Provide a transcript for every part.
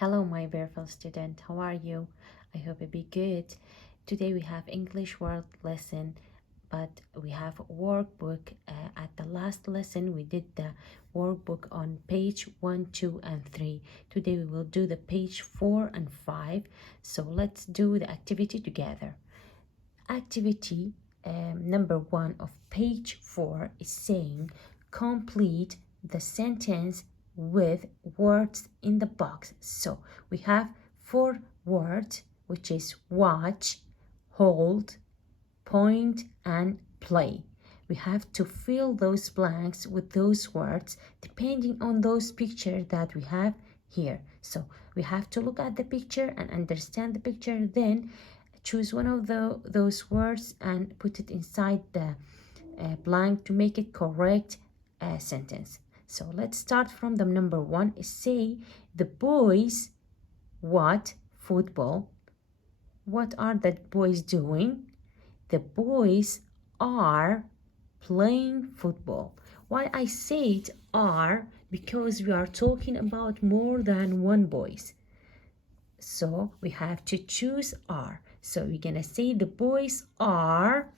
Hello, my beautiful student. How are you? I hope it be good. Today we have English word lesson, but we have workbook. At the last lesson, we did the workbook on page 1, 2, and 3. Today we will do the page 4 and 5. So let's do the activity together. Activity number 1 of page 4 is saying complete the sentence with words in the box. So we have 4 words, which is watch, hold, point, and play. We have to fill those blanks with those words depending on those pictures that we have here. So we have to look at the picture and understand the picture, then choose one of those words and put it inside the blank to make it correct sentence. So let's start from the number 1. Say the boys what football. What are the boys doing? The boys are playing football. Why I say it are? Because we are talking about more than one boys. So we have to choose are. So we're gonna say the boys are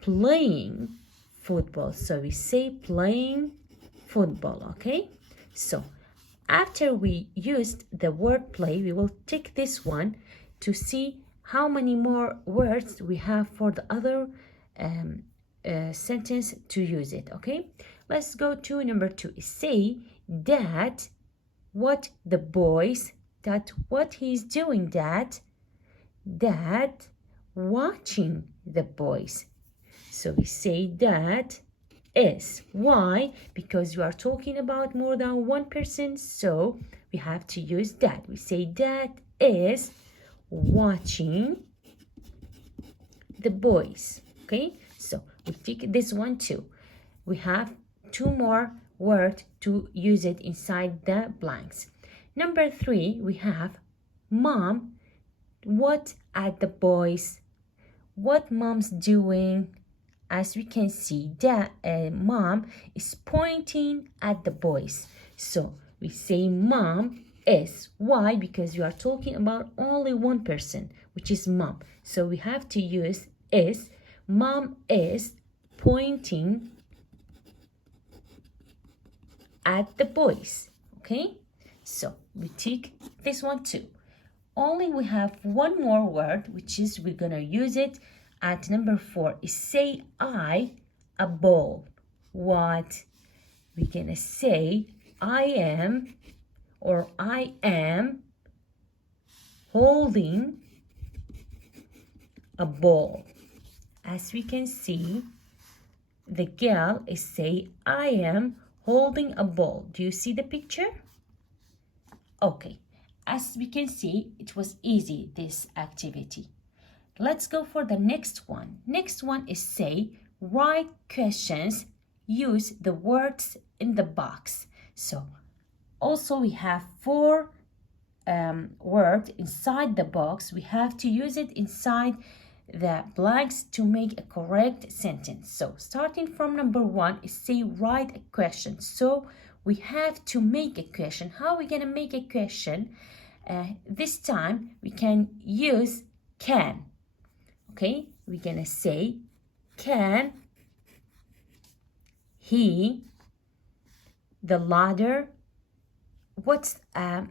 playing football. So we say playing football, okay? So after we used the word play, we will take this one to see how many more words we have for the other sentence to use it, okay? Let's go to number 2. Say that what the boys, that what he's doing, that watching the boys. So we say that is. Why? Because you are talking about more than one person, so we have to use that. We say that is watching the boys. Okay, so we take this one too. We have 2 more words to use it inside the blanks. Number 3, we have mom. What at the boys? What mom's doing? As we can see, that mom is pointing at the boys. So we say mom is. Why? Because you are talking about only one person, which is mom. So we have to use is. Mom is pointing at the boys. Okay? So we take this one too. Only we have one more word, which is we're gonna use it at number 4. Is say I a ball. What? We're gonna say I am, or I am holding a ball. As we can see, the girl is say I am holding a ball. Do you see the picture? Okay. As we can see, it was easy, this activity. Let's go for the next one. Next one is say, write questions, use the words in the box. So also we have 4 words inside the box. We have to use it inside the blanks to make a correct sentence. So starting from number 1 is say, write a question. So we have to make a question. How are we gonna make a question? This time we can use can. Okay, we're gonna say can he the ladder. What's a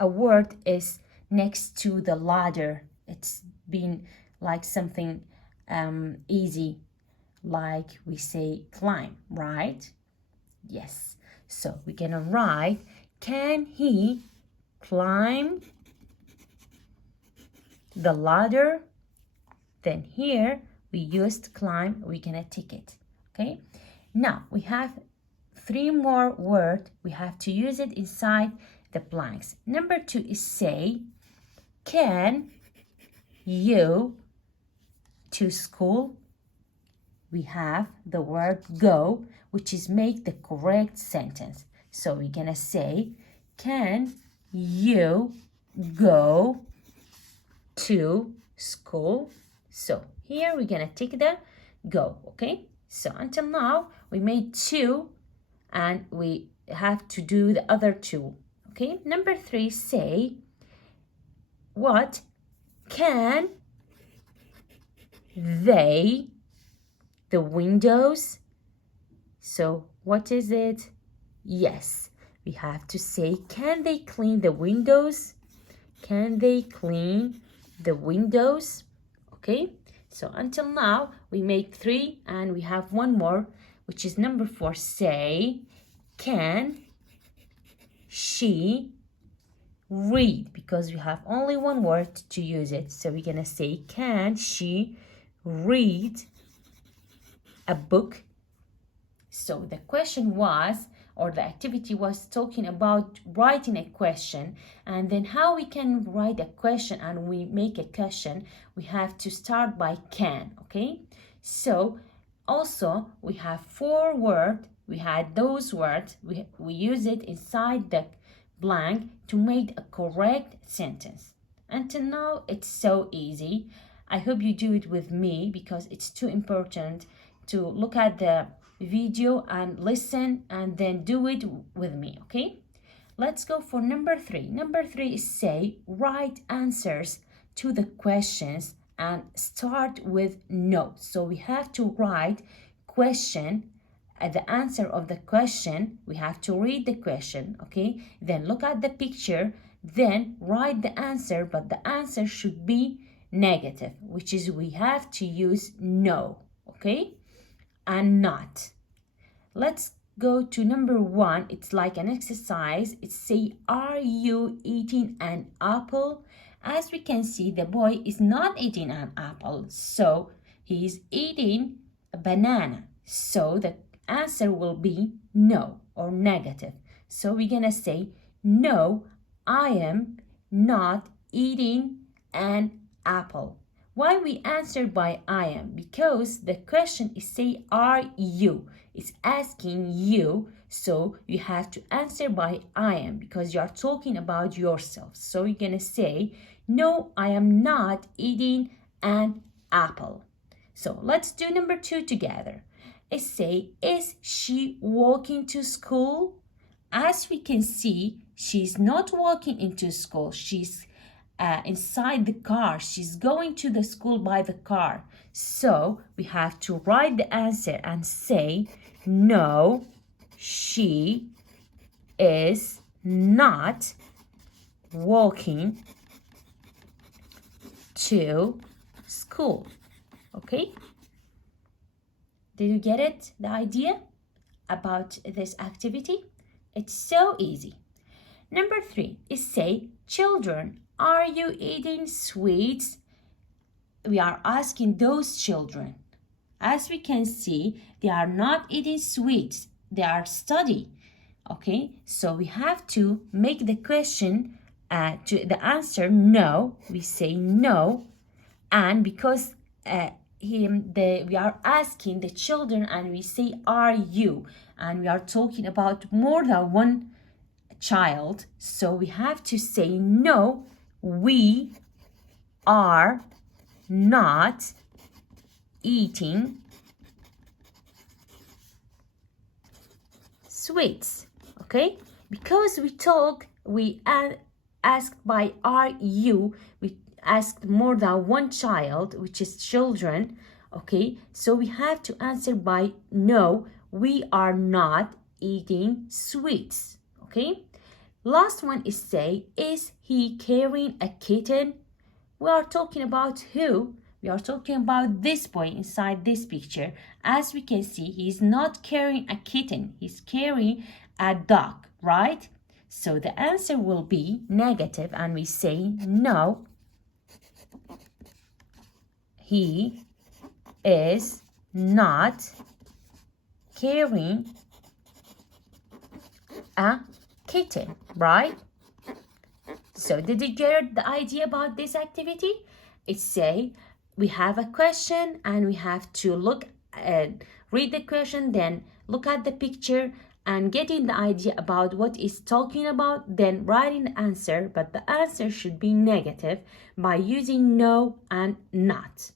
word is next to the ladder? It's been like something easy, like we say climb, right? Yes. So we're gonna write can he climb the ladder. Then here we used climb, we're gonna tick it. Okay, now we have 3 more words. We have to use it inside the blanks. Number 2 is say can you to school. We have the word go, which is make the correct sentence. So we're gonna say can you go to school. So here we're gonna take the go. Okay, so until now we made 2 and we have to do the other 2. Okay, number 3, say what can they the windows? So what is it? Yes, we have to say, can they clean the windows? Can they clean the windows? Okay, so until now we make 3 and we have one more, which is number 4. Say, can she read? Because we have only one word to use it. So we're gonna say, can she read a book? So the question was, or the activity was talking about writing a question, and then how we can write a question and we make a question. We have to start by can, okay? So also we have 4 words. We had those words. We use it inside the blank to make a correct sentence. Until now, it's so easy. I hope you do it with me because it's too important to look at the video and listen and then do it with me, okay? Let's go for number 3. Number 3 is say, write answers to the questions and start with no. So we have to write question, the answer of the question. We have to read the question, okay? Then look at the picture, then write the answer, but the answer should be negative, which is we have to use no, okay? And not. Let's go to number 1. It's like an exercise. It's say, are you eating an apple? As we can see, the boy is not eating an apple, so he is eating a banana. So the answer will be no or negative. So we're gonna say, no, I am not eating an apple. Why we answer by I am? Because the question is say, are you? It's asking you, so you have to answer by I am because you are talking about yourself. So you're gonna say, no, I am not eating an apple. So let's do number 2 together. It's say, is she walking to school? As we can see, she's not walking into school. She's inside the car. She's going to the school by the car. So we have to write the answer and say, no, she is not walking to school. Okay? Did you get it? The idea about this activity? It's so easy. Number 3 is say, children, are you eating sweets? We are asking those children. As we can see, they are not eating sweets. They are studying. Okay, so we have to make the question to the answer no. We say no, and because we are asking the children, and we say are you, and we are talking about more than one child, so we have to say no, we are not eating sweets. Okay, because we asked by are you, we asked more than one child, which is children. Okay, so we have to answer by no, we are not eating sweets. Okay, last one is say, is he carrying a kitten? We are talking about who? We are talking about this boy inside this picture. As we can see, he's not carrying a kitten. He's carrying a dog, right? So the answer will be negative, and we say no, he is not carrying a kitten, right? So did you get the idea about this activity? It's say we have a question and we have to read the question, then look at the picture and getting the idea about what it's talking about, then writing the answer, but the answer should be negative by using no and not.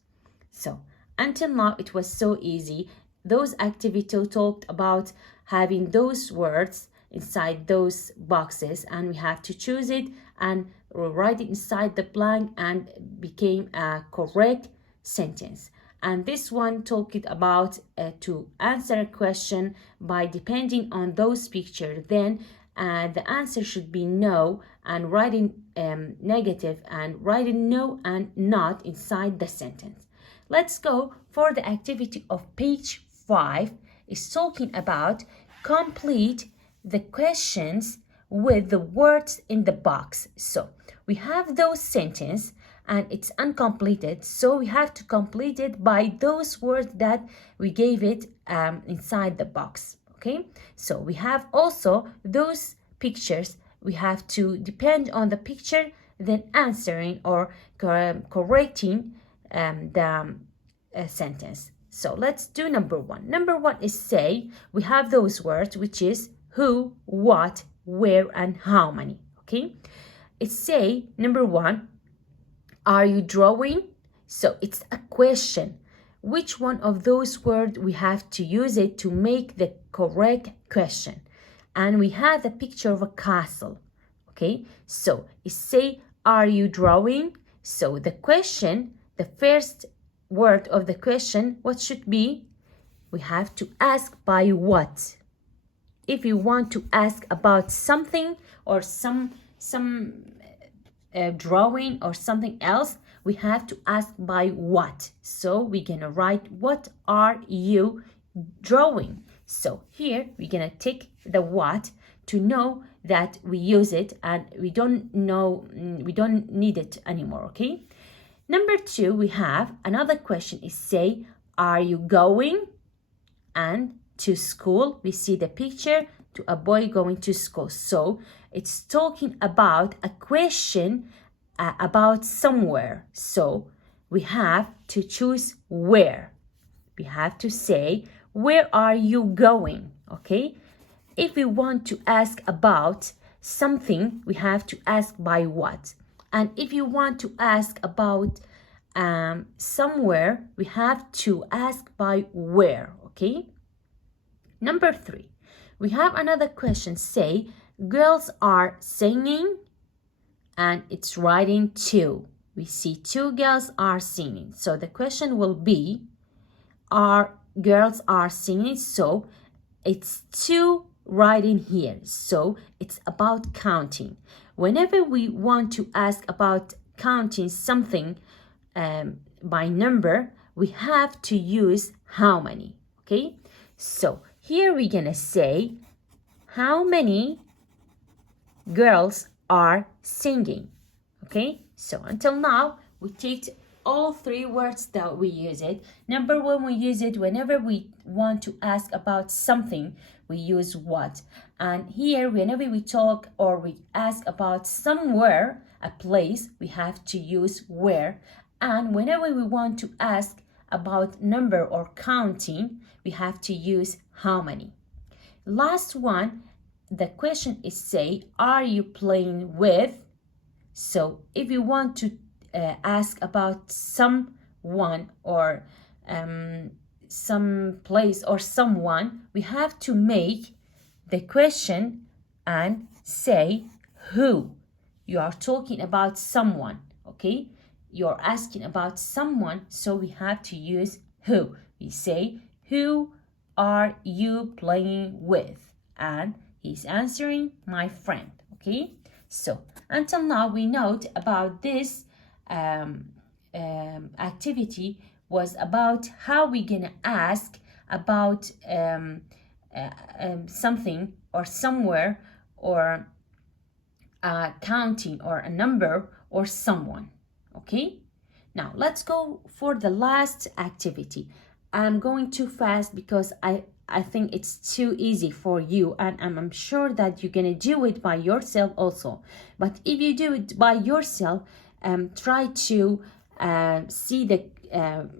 So until now it was so easy. Those activities talked about having those words inside those boxes, and we have to choose it and write it inside the blank and became a correct sentence. And this one talked about to answer a question by depending on those pictures. Then the answer should be no, and writing negative and writing no and not inside the sentence. Let's go for the activity of page 5. It's talking about complete the questions with the words in the box. So we have those sentences and it's uncompleted, so we have to complete it by those words that we gave it inside the box. Okay, so we have also those pictures. We have to depend on the picture, then answering or correcting the sentence. So let's do number 1. Number 1 is say. We have those words, which is who, what, where, and how many. Okay, it's say number 1. Are you drawing? So it's a question. Which one of those words we have to use it to make the correct question? And we have the picture of a castle. Okay, so it say, are you drawing? So the question, the first word of the question, what should be? We have to ask by what. If you want to ask about something or some drawing or something else, we have to ask by what. So we're gonna write, what are you drawing? So here we're gonna take the what to know that we use it and we don't need it anymore. Okay, number 2, we have another question is say, are you going and to school? We see the picture to a boy going to school. So it's talking about a question about somewhere. So we have to choose where. We have to say, where are you going? Okay, if we want to ask about something, we have to ask by what. And if you want to ask about somewhere, we have to ask by where. Okay, number 3, we have another question. Say, girls are singing, and it's writing 2. We see 2 girls are singing. So the question will be, are girls are singing? So it's 2 writing here. So it's about counting. Whenever we want to ask about counting something by number, we have to use how many. Okay, so here we're gonna say, how many girls are singing? Okay, so until now we take all 3 words that we use it. Number 1, we use it whenever we want to ask about something, we use what. And here whenever we talk or we ask about somewhere, a place, we have to use where. And whenever we want to ask about number or counting, we have to use how many. Last one, the question is say, are you playing with? So if you want to ask about someone or some place or someone, we have to make the question and say who. You are talking about someone. Okay, you're asking about someone, so we have to use who. We say, who are you playing with? And he's answering, my friend. Okay, so until now we note about this activity was about how we're gonna ask about something or somewhere or counting or a number or someone. Okay, now let's go for the last activity. I'm going too fast because I think it's too easy for you, and I'm sure that you're gonna do it by yourself also. But if you do it by yourself, try to see the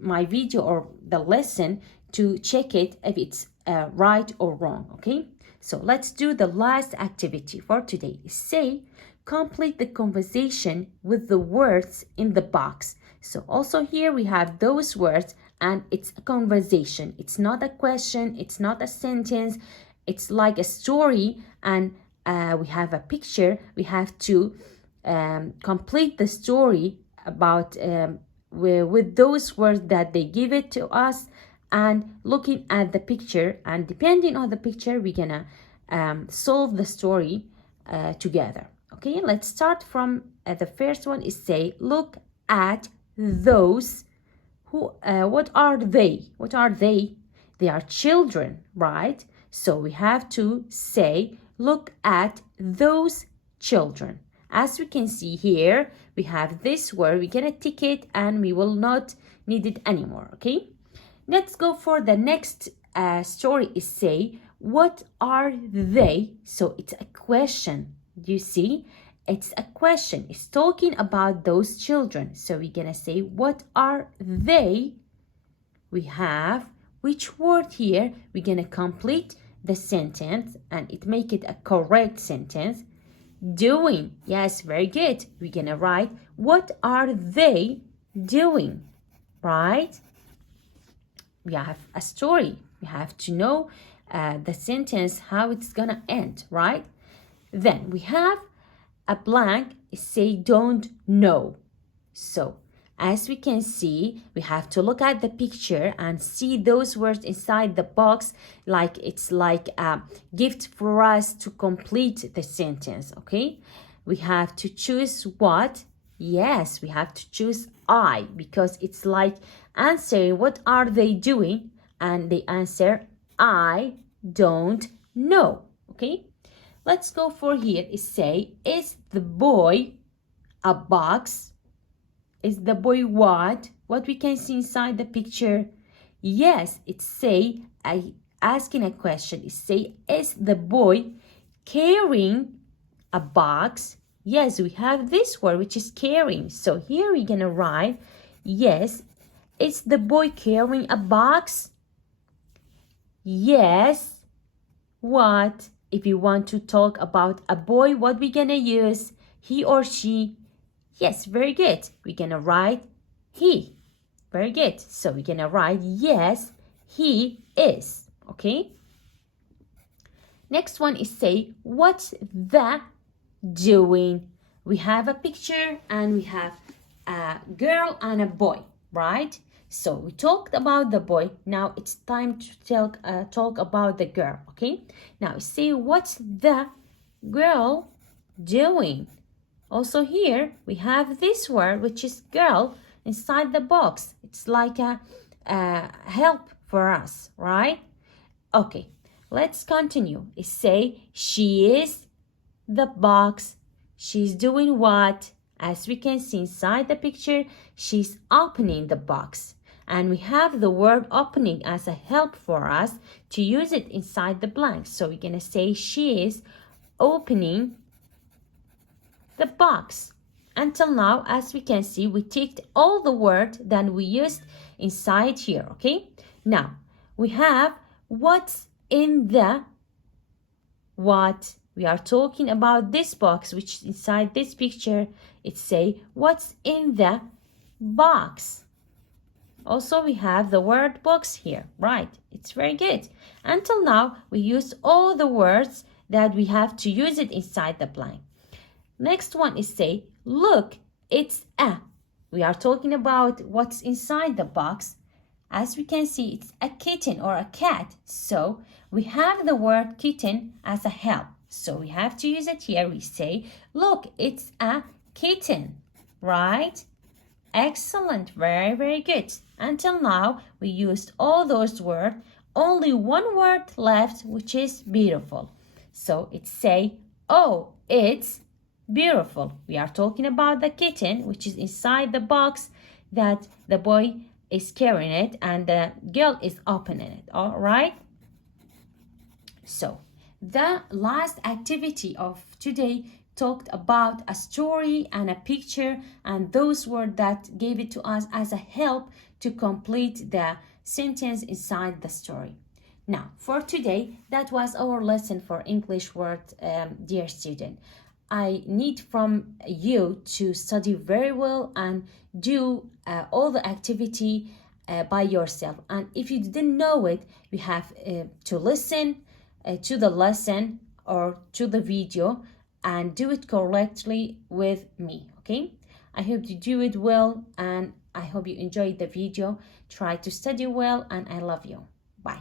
my video or the lesson to check it if it's right or wrong. Okay, so let's do the last activity for today. Say, complete the conversation with the words in the box. So also here we have those words and it's a conversation. It's not a question, it's not a sentence, it's like a story, and we have a picture. We have to complete the story about with those words that they give it to us, and looking at the picture, and depending on the picture we're gonna solve the story together. Okay, let's start from the first one is say, look at those. What are they? What are they? They are children, right? So we have to say, look at those children. As we can see here, we have this word. We're gonna tick it and we will not need it anymore, okay? Let's go for the next story is say, what are they? So it's a question. Do you see? It's a question. It's talking about those children. So we're gonna say, what are they? We have which word here? We're gonna complete the sentence and it make it a correct sentence. Doing. Yes, very good. We're gonna write, what are they doing? Right? We have a story. We have to know the sentence, how it's gonna end, right? Then we have a blank, say don't know. So as we can see, we have to look at the picture and see those words inside the box, like it's like a gift for us to complete the sentence, okay? We have to choose what? Yes, we have to choose I, because it's like answering what are they doing, and they answer I don't know, okay? Let's go for here is say, is the boy a box? Is the boy what? What we can see inside the picture? Yes, it's say, asking a question. It's say, is the boy carrying a box? Yes, we have this word, which is carrying. So here we're gonna write, yes, is the boy carrying a box? Yes. What? If you want to talk about a boy, what we gonna use? He or she? Yes, very good. We're gonna write he. Very good. So we're gonna write yes, he is. Okay? Next one is say, what's the doing? We have a picture and we have a girl and a boy, right? So we talked about the boy. Now it's time to talk about the girl, okay? Now say, what's the girl doing? Also here we have this word, which is girl, inside the box. It's like a help for us, right? Okay, let's continue. It say, she is the box. She's doing what? As we can see inside the picture, she's opening the box. And we have the word opening as a help for us to use it inside the blank. So we're gonna say she is opening the box. Until now, as we can see, we ticked all the words that we used inside here, okay? Now, we have what's in the what. We are talking about this box, which inside this picture, it say, what's in the box? Also, we have the word box here, right? It's very good. Until now, we used all the words that we have to use it inside the blank. Next one is say, look, it's a. We are talking about what's inside the box. As we can see, it's a kitten or a cat. So we have the word kitten as a help. So we have to use it here. We say, look, it's a kitten, right? Excellent, very, very good. Until now, we used all those words. Only one word left, which is beautiful. So it say, oh, it's beautiful. We are talking about the kitten, which is inside the box that the boy is carrying it and the girl is opening it, all right? So the last activity of today talked about a story and a picture and those words that gave it to us as a help to complete the sentence inside the story. Now, for today, that was our lesson for English word, dear student. I need from you to study very well and do all the activity by yourself. And if you didn't know it, we have to listen to the lesson or to the video and do it correctly with me, okay? I hope you do it well, and I hope you enjoyed the video. Try to study well, and I love you. Bye.